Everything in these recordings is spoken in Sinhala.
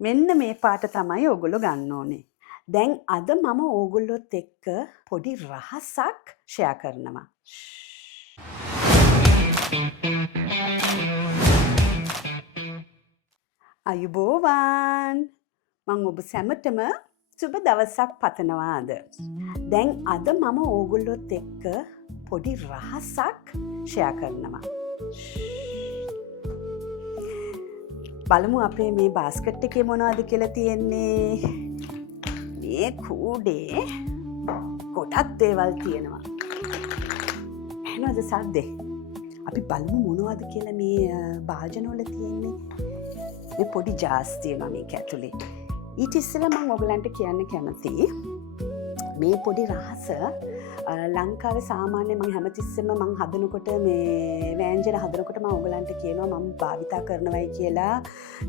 මෙන්න මේ පාට තමයි ඕගොල්ලෝ ගන්න ඕනේ. දැන් අද මම ඕගොල්ලොත් එක්ක පොඩි රහසක් ෂෙයා කරනවා. අයුබෝවන්. මම ඔබ සැමටම සුබ දවසක් පතනවා අද. දැන් අද මම ඕගොල්ලොත් එක්ක පොඩි රහසක් ෂෙයා කරනවා. බලමු අපේ මේ බාස්කට් එකේ මොනවද කියලා තියෙන්නේ. මේ කූඩේ ගොඩක් දේවල් තියෙනවා. ඇහෙනවද සද්දේ? අපි බලමු මොනවද කියලා මේ භාජන වල තියෙන්නේ. මේ පොඩි ජාස් තියෙනවා මේක ඇතුලේ. ඊට ඉස්සෙල්ලා මම ඔයගලන්ට කියන්න කැමතියි මේ පොඩි රහස ලංකාවේ සාමාන්‍ය මම හැමතිස්සෙම මම හදනකොට මේ වෑංජන හදනකොට මම ඔයගලන්ට කියනවා මම භාවිතා කරනවායි කියලා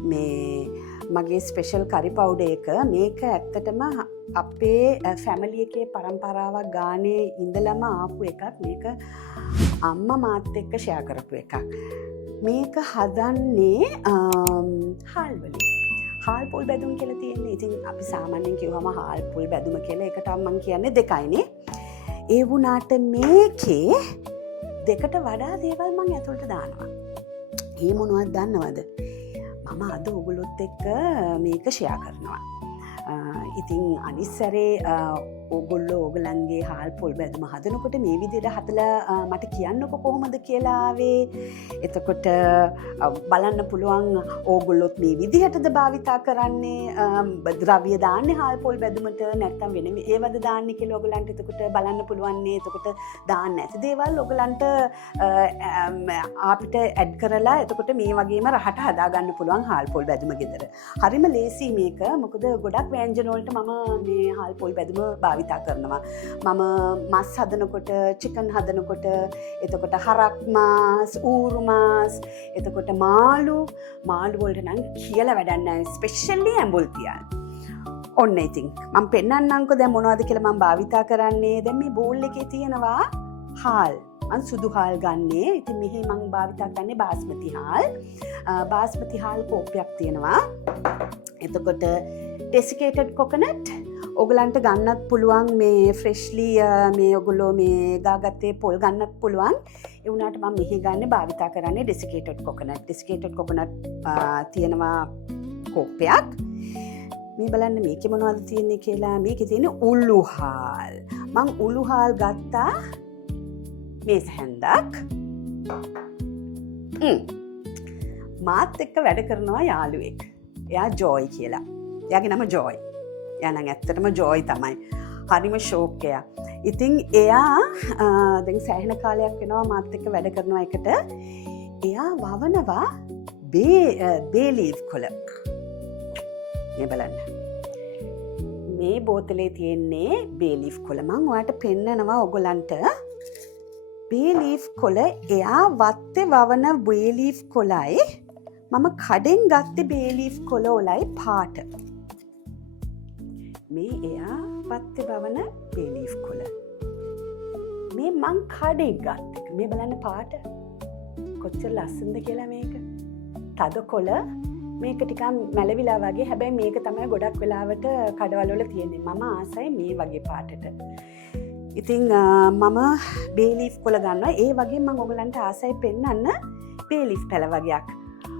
මේ මගේ ස්පෙෂල් කරි පවුඩර් එක. මේක ඇත්තටම අපේ ෆැමිලි එකේ පරම්පරාවක් ගානේ ඉඳලම ආපු එකක්. මේක අම්මා මාත් එක්ක ෂෙයා කරපු එකක්. මේක හදන්නේ හාල් වලින්. හාල් පොල් බැදුම් කියලා තියෙන්නේ. ඉතින් අපි සාමාන්‍යයෙන් කියවම හාල් පොල් බැදුම කියලා එකට මම කියන්නේ දෙකයිනේ. ඒ වුණාට මේකේ දෙකට වඩා දේවල් මම ඇතුළට දානවා. ඒ මොනවද දන්නවද? මම අද ඔයගොල්ලොත් එක්ක මේක ෂෙයා කරනවා. ඉතින් අනිත් සැරේ ඕගොල්ලෝ ඕගලන්ගේ හාල් පොල් බැදුම හදනකොට මේ විදිහට හදලා මට කියන්නකො කොහොමද කියලා ආවේ. එතකොට බලන්න පුළුවන් ඕගොල්ලොත් මේ විදිහටද භාවිතා කරන්නේ ද්‍රව්‍ය දාන්නේ හාල් පොල් බැදුමට නැත්නම් වෙන ඒවද දාන්නේ කියලා ඕගලන්ට එතකොට බලන්න පුළුවන් නේ. එතකොට දාන්න නැති දේවල් ඕගලන්ට අපිට ඇඩ් කරලා එතකොට මේ වගේම රහට හදා ගන්න පුළුවන් හාල් පොල් බැදුම ගෙදර. හරිම ලේසි මේක. මොකද ගොඩක් ව්‍යංජන වලට මම මේ හාල් පොල් බැදුම භාවිතා කරනවා. මම මස් හදනකොට, චිකන් හදනකොට, එතකොට හරක් මාස්, ඌරු මාස්, එතකොට මාළු වලට නම් කියලා වැඩක් නැහැ. ස්පෙෂලි ඇඹුල් තියල්. ඔන්න ඉතින් මම පෙන්නන්නම්කෝ දැන් මොනවද කියලා මම භාවිතා කරන්නේ. දැන් මේ බෝල් එකේ තියෙනවා හාල්. මම සුදු හාල් ගන්නේ. ඉතින් මෙහි මම භාවිතා කරන්නේ බාස්මති හාල්. බාස්මති හාල් කෝප්පයක් තියෙනවා. එතකොට desiccated coconut ඔයගලන්ට ගන්නත් පුළුවන් මේ ෆ්‍රෙෂ්ලි මේ ඔයගොල්ලෝ මේ ගාගත්තේ පොල් ගන්නත් පුළුවන්. ඒ වුණාට මම මෙහි ගන්න භාවිතා කරන්නේ desiccated coconut. desiccated coconut තියෙනවා කෝප්පයක්. මේ බලන්න මේකේ මොනවද තියෙන්නේ කියලා. මේකේ තියෙන්නේ උළු හාල්. මම උළු හාල් ගත්තා මේස හැන්දක්. මාත් එක්ක වැඩ කරනවා යාළුවෙක්. එයා ජෝයි කියලා. එයාගේ නම ජෝයි. එයා නම් ඇත්තටම ජෝයි තමයි. හරිම ෂෝක් එයා. ඉතින් එයා දැන් සෑහෙන කාලයක් වෙනවා මාත් එක්ක වැඩ කරනවා එකට. එයා වවනවා බේ ලීෆ් කොළ. මේ බලන්න. මේ බෝතලේ තියෙන්නේ බේ ලීෆ් කොළ. මම ඔයාලට පෙන්නනවා ඔයගලන්ට බේ ලීෆ් කොළ. එයා වත්තේ වවන බේ ලීෆ් කොළයි මම කඩෙන් ගත්තේ බේ ලීෆ් කොළ වලයි පාට. මේ එයා වත්තේ වවන බේ ලීෆ් කොළ. මේ මං කඩෙන් ගත්ත එක. මේ බලන්න පාට කොච්චර ලස්සනද කියලා මේක. තද කොළ මේක ටිකක් මැලවිලා වගේ. හැබැයි මේක තමයි ගොඩක් වෙලාවට කඩවල වල තියෙන්නේ. මම ආසයි මේ වගේ පාටට. ඉතින් මම බේ ලීෆ් කොළ ගන්නවා. ඒ වගේ මම ඔයගලන්ට ආසයි පෙන්නන්න බේ ලීෆ් පැල වගේක්.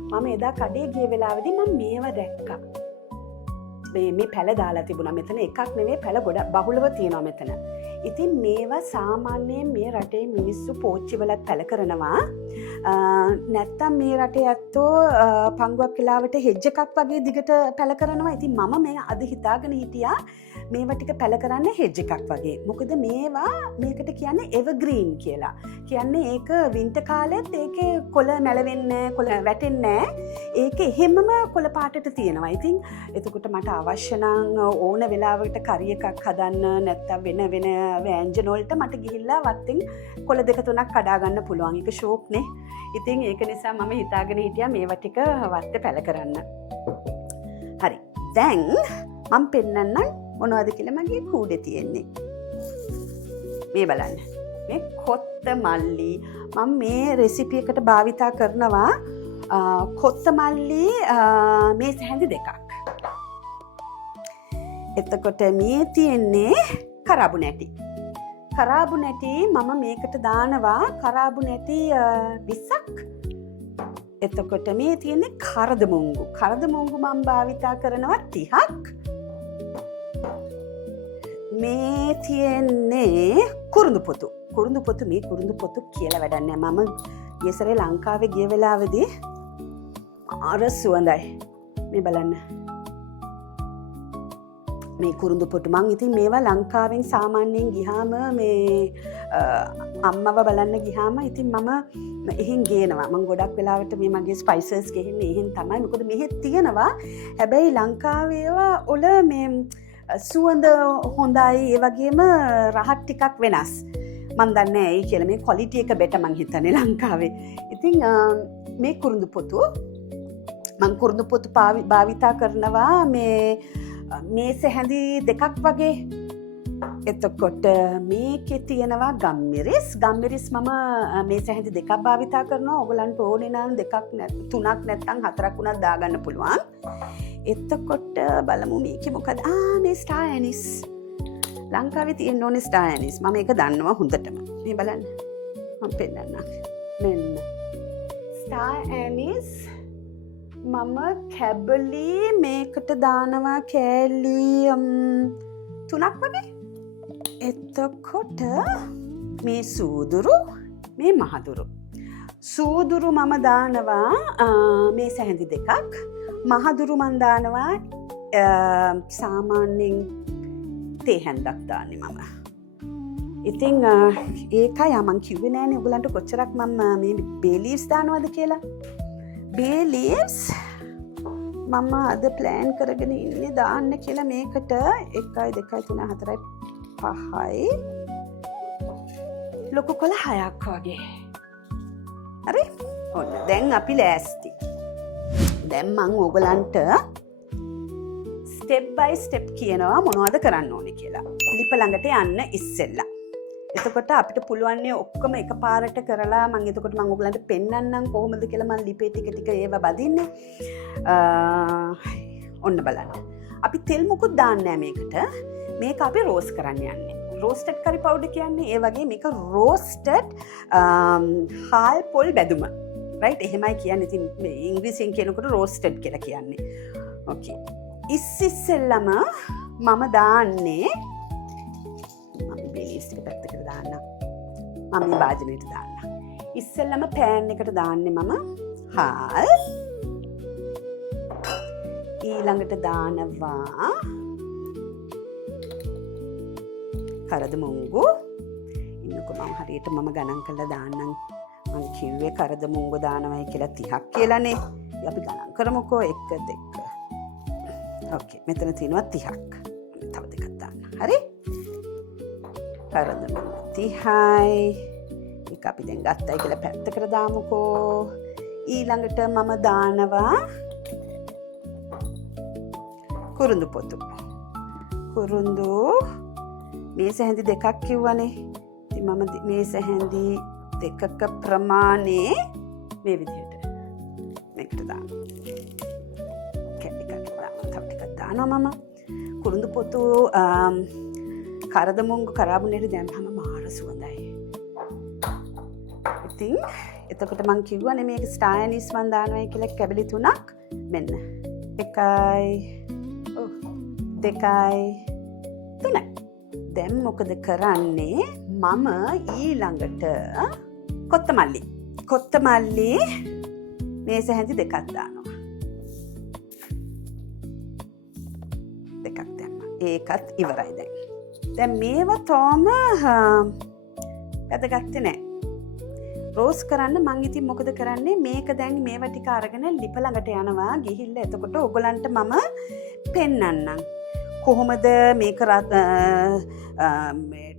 මම එදා කඩේ ගිය වෙලාවේදී මම මේවා දැක්කා. මේ පැල දාලා තිබුණා. මෙතන එකක් නෙවෙයි පැල ගොඩක් බහුලව තියෙනවා මෙතන. ඉතින් මේවා සාමාන්‍යයෙන් මේ රටේ මිනිස්සු පෝච්චි වලත් පැල කරනවා. නැත්තම් මේ රටේ ඇත්තෝ පංගුවක් වෙලාවට හෙජ් එකක් වගේ දිගට පැල කරනවා. ඉතින් මම මේ අද හිතාගෙන හිටියා මේවා ටික පැල කරන්නේ හෙජ් එකක් වගේ. මොකද මේවා මේකට කියන්නේ එවර්ග්‍රීන් කියලා. කියන්නේ ඒක වින්ටර් කාලෙත් ඒකේ කොළ මැලවෙන්නේ කොළ වැටෙන්නේ නැහැ. ඒක එහෙමම කොළ පාටට තියෙනවා. ඉතින් එතකොට මට අවශ්‍ය නම් ඕන වෙලාවකට කරි එකක් හදන්න නැත්තම් වෙන ව්‍යංජන වලට මට ගිහිල්ලා වත්තෙන් කොළ දෙක තුනක් කඩා ගන්න පුළුවන්. ඒක ෂෝක් නේ. ඉතින් ඒක නිසා මම හිතාගෙන හිටියා මේවා ටික වත්තේ පැල කරන්න. හරි. දැන් මම පෙන්නන්නම් මොනවද කියලා මගේ කූඩේ තියෙන්නේ. මේ බලන්න. මේ කොත්තමල්ලි මම මේ රෙසිපි එකට භාවිතා කරනවා කොත්තමල්ලි මේ හැඳි දෙකක්. එතකොට මේ තියෙන්නේ කරාබු නැටි. කරාබු නැටි මම මේකට දානවා කරාබු නැටි 20ක්. එතකොට මේ තියෙන්නේ කරදමුංගු. කරදමුංගු මම භාවිතා කරනවා 30ක්. මේ තියෙන්නේ කුරුඳු පොතු. කුරුඳු පොතු මේ කුරුඳු පොතු කියලා වැඩක් නැහැ. මම ඊසරේ ලංකාවේ ගිය වෙලාවේදී අර සුවඳයි. මේ බලන්න. මේ කුරුඳු පොතු මං ඉතින් මේවා ලංකාවෙන් සාමාන්‍යයෙන් ගියාම මේ අම්මව බලන්න ගියාම ඉතින් මම එහෙන් ගේනවා. මං ගොඩක් වෙලාවට මේ මගේ ස්පයිසස් ගෙහින්නේ එහෙන් තමයි. මොකද මෙහෙ තියෙනවා. හැබැයි ලංකාවේ ඒවා වල මේ සුවඳ හොඳයි ඒ වගේම රහත් ටිකක් වෙනස්. මන් දන්නේ ඇයි කියලා මේ ක්වොලිටි එක බෙට මං හිතන්නේ ලංකාවේ. ඉතින් මේ කුරුඳු පොතු මං කුරුඳු පොතු භාවිතා කරනවා මේ සැහැඳි දෙකක් වගේ. එතකොට මේකේ තියෙනවා ගම්මිරිස්. ගම්මිරිස් මම මේ සැහැඳි දෙකක් භාවිතා කරනවා. ඔයගලන්ට ඕනේ නම් දෙකක් තුනක් නැත්නම් හතරක් වුණත් දාගන්න පුළුවන්. එතකොට බලමු මේකේ මොකද? මේ ස්ටාර් ඇනිස්. ලංකාවේ තියෙන ඕනේ ස්ටාර් ඇනිස්. මම ඒක දන්නවා හොඳටම. මේ බලන්න. මම පෙන්නන්නම්. මෙන්න. ස්ටාර් ඇනිස් මම කැබලි මේකට දානවා කෑලි 3ක් වගේ. එතකොට මේ සූදුරු මේ මහදුරු. සූදුරු මම දානවා මේ සැහැඳි දෙකක්. මහදුරු මන් දානවා සාමාන්‍යයෙන් තේ හැන්දක් දාන්නේ මම. ඉතින් ඒකයි මං කිව්වේ නෑනේ ඔයගලන්ට කොච්චරක් මම මේ බේ ලීව්ස් දානවද කියලා. බේ ලීව්ස් මම අද ප්ලෑන් කරගෙන ඉන්නේ දාන්න කියලා මේකට 1 2 3 4 5යි ලොකු කොළ 6ක් වගේ. හරි? ඔන්න දැන් අපි ලෑස්ති. දැන් මම ඕගලන්ට ස්ටෙප් බයි ස්ටෙප් කියනවා මොනවද කරන්න ඕනේ කියලා. ලිප ළඟට යන්න ඉස්සෙල්ලා. එතකොට අපිට පුළුවන් ඔක්කොම එකපාරට කරලා මම එතකොට මම ඕගලන්ට පෙන්නන්නම් කොහොමද කියලා මම ලිපේ ටික ටික ඒවා බදින්නේ. ඔන්න බලන්න. අපි තෙල් මුකුත් දාන්නේ නැහැ මේකට. මේක අපි රෝස්ට් කරන්න යන්නේ. රෝස්ටඩ් කරි පවුඩර් කියන්නේ ඒ වගේ මේක රෝස්ටඩ් හාල් පොල් බැදුම. රයිට් එහෙමයි කියන්නේ. ඉතින් ඉංග්‍රීසියෙන් කියනකොට රෝස්ටඩ් කියලා කියන්නේ. ඕකේ. ඉස්සෙල්ලම මම දාන්නේ මම බේස් එක පැත්තකට දාන්න. මම මේ භාජනයට දාන්න. ඉස්සෙල්ලම පෑන් එකට දාන්නේ මම හාල්. ඊළඟට දානවා කරදමුංගු. ඉන්නකො මම හරියට මම ගණන් කරලා දාන්නම්. මම කිව්වේ කරදමුංගු දානවයි කියලා 30ක් කියලානේ. අපි ගණන් කරමුකෝ 1 2. ඕකේ මෙතන තියෙනවා 30ක්. තව දෙකක් දාන්න. හරි? කරදමුංගු 30යි. ඒක අපි දැන් ගත්තයි කියලා පැත්තකට දාමුකෝ. ඊළඟට මම දානවා කුරුඳු පොතු. කුරුඳු මේ සැහැඳි දෙකක් කිව්වනේ. ඉතින් මම මේ සැහැඳි දෙකක ප්‍රමාණය මේ විදිහට මේකට දානවා. තව ටිකක් දානවා මම. කුරුඳු පොතු කරදමුංගු කරාබුනේට දැම්මම මාර සුවඳයි. ඉතින් එතකොට මං කිව්වනේ මේක ස්ටාර් ඇනිස් මන් දානවායි කියලා කැබලි 3ක්. මෙන්න 1යි 2යි 3යි. දැන් මොකද කරන්නේ? මම ඊළඟට කොත්තමල්ලි මේ සැහැඳි දෙකක් දානවා. දෙකක් දැම්මා. ඒකත් ඉවරයි දැන්. දැන් මේවා තාම වැදගත් නෑ. රෝස් කරන්න මං ඉතින් මොකද කරන්නේ? මේක දැන් මේවා ටික අරගෙන ලිප ළඟට යනවා. ගිහිල්ලා එතකොට ඔයගලන්ට මම පෙන්නන්නම්. කොහොමද මේක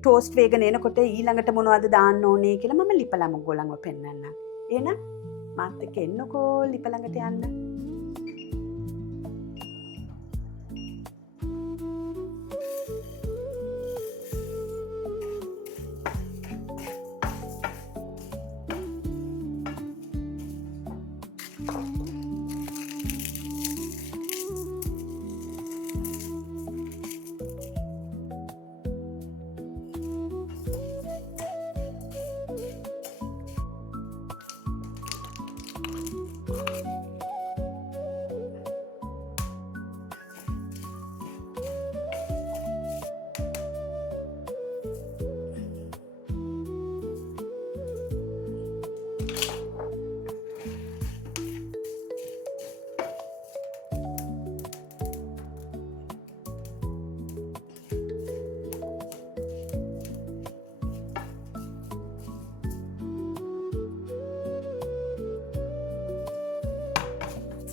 ටෝස්ට් වේගන එනකොට ඊළඟට මොනවද දාන්න ඕනේ කියලා මම ලිප ළඟ ඔයගොල්ලන්ව පෙන්නන්නම්. එහෙනම් මාත් එක්ක එන්නකෝ ලිප ළඟට යන්න.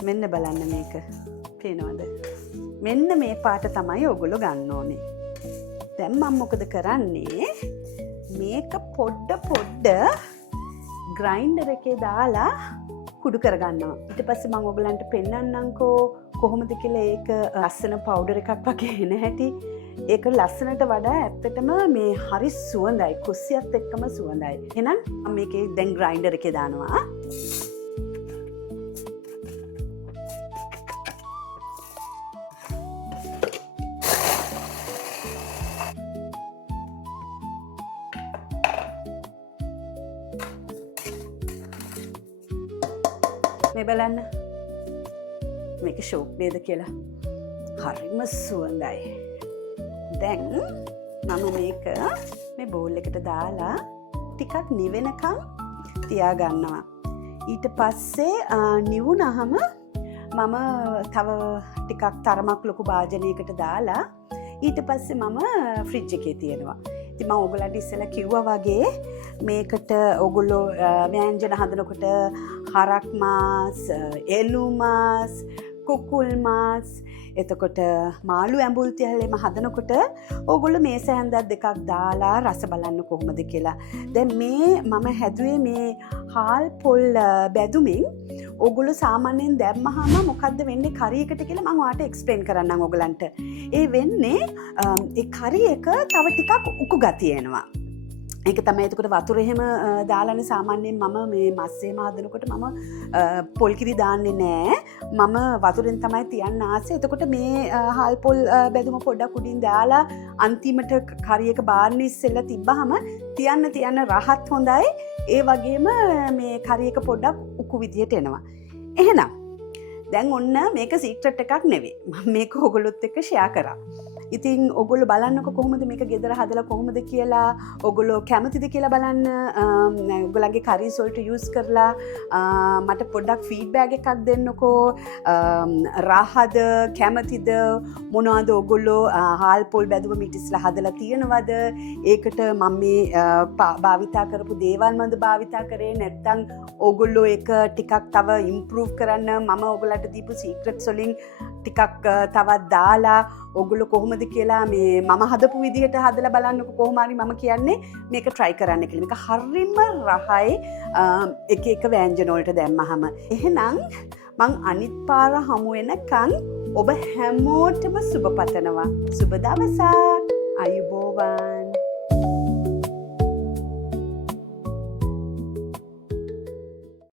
මෙන්න බලන්න මේක. පේනවද? මෙන්න මේ පාට තමයි ඔයගොල්ලෝ ගන්න ඕනේ. දැන් මම මොකද කරන්නේ? මේක පොඩ්ඩ ග්‍රයින්ඩර් එකේ දාලා කුඩු කරගන්නවා. ඊට පස්සේ මම ඔයගලන්ට පෙන්නන්නම්කෝ කොහොමද කියලා ඒක ලස්සන පවුඩර් එකක් වගේ එන හැටි. ඒක ලස්සනට වඩා ඇත්තටම මේ හරි සුවඳයි. කුස්සියත් එක්කම සුවඳයි. එහෙනම් මම මේකේ දැන් ග්‍රයින්ඩර් එකේ දානවා. මේ බලන්න මේක ෂෝක් නේද කියලා. හරිම සුවඳයි. දැන් මම මේක මේ බෝල් එකට දාලා ටිකක් නිවෙනකම් තියාගන්නවා. ඊට පස්සේ නිවුනහම මම තව ටිකක් තරමක් ලොකු භාජනයකට දාලා ඊට පස්සේ මම ෆ්‍රිජ් එකේ තියනවා. ඉතින් මම ඔයගලන්ට ඉස්සෙල්ලා කිව්වා වගේ මේකට ඔයගොල්ලෝ ව්‍යංජන හදනකොට හරක් මාස්, එළු මාස්, කුකුල් මාස්, එතකොට මාළු ඇඹුල් තියලෙම හදනකොට ඕගොල්ලෝ මේස හැන්දක් දෙකක් දාලා රස බලන්න කොහොමද කියලා. දැන් මේ මම හැදුවේ මේ හාල් පොල් බැදුමින් ඕගොල්ලෝ සාමාන්‍යයෙන් දැම්මහම මොකද්ද වෙන්නේ කරි එකට කියලා මම ඔයාලට එක්ස්ප්ලেইন කරන්නම් ඕගලන්ට. ඒ වෙන්නේ ඒ කරි එක තව ටිකක් උකු ගතිය එනවා. ඒක තමයි එතකොට වතුර එහෙම දාලානේ සාමාන්‍යයෙන් මම මේ මස් එහෙම හදනකොට මම පොල් කිරි දාන්නේ නැහැ. මම වතුරෙන් තමයි තියන්න ආසේ. එතකොට මේ හාල් පොල් බැදුම පොඩ්ඩක් උඩින් දාලා අන්තිමට කරි එක බාන්න ඉස්සෙල්ලා තිබ්බහම තියන්න රහත් හොඳයි. ඒ වගේම මේ කරි එක පොඩ්ඩක් උකු විදියට එනවා. එහෙනම් දැන් ඔන්න මේක සීක්‍රට් එකක් නෙවෙයි. මම මේක ඔයගොල්ලොත් එක්ක ෂෙයා කරා. ඉතින් ඔයගොල්ලෝ බලන්නකො කොහොමද මේක ගෙදර හදලා කොහොමද කියලා ඔයගොල්ලෝ කැමතිද කියලා බලන්න. ඔයගොල්ලන්ගේ කරීස් වලට යූස් කරලා මට පොඩ්ඩක් ෆීඩ්බැක් එකක් දෙන්නකෝ. රහද කැමතිද මොනවද ඔයගොල්ලෝ හාල් පොල් බැදුම මිටිස්ලා හදලා තියෙනවද? ඒකට මම මේ භාවිතා කරපු දේවල් මන්ද භාවිතා කරේ නැත්නම් ඔයගොල්ලෝ ඒක ටිකක් තව ඉම්ප්‍රූව් කරන්න මම ඔයගොල්ලන්ට දීපු සීක්‍රට්ස් වලින් ටිකක් තවත් දාලා ඔයගොල්ලෝ කොහොමද කියලා මේ මම හදපු විදිහට හදලා බලන්නකො කොහොම හරි මම කියන්නේ මේක try කරන්න කියලා. මේක හරිම රහයි එක එක ව්‍යංජන වලට දැම්මහම. එහෙනම් මං අනිත් පාර හමු වෙනකන් ඔබ හැමෝටම සුබ පතනවා. සුබ දවසක්. අයුබෝවන්.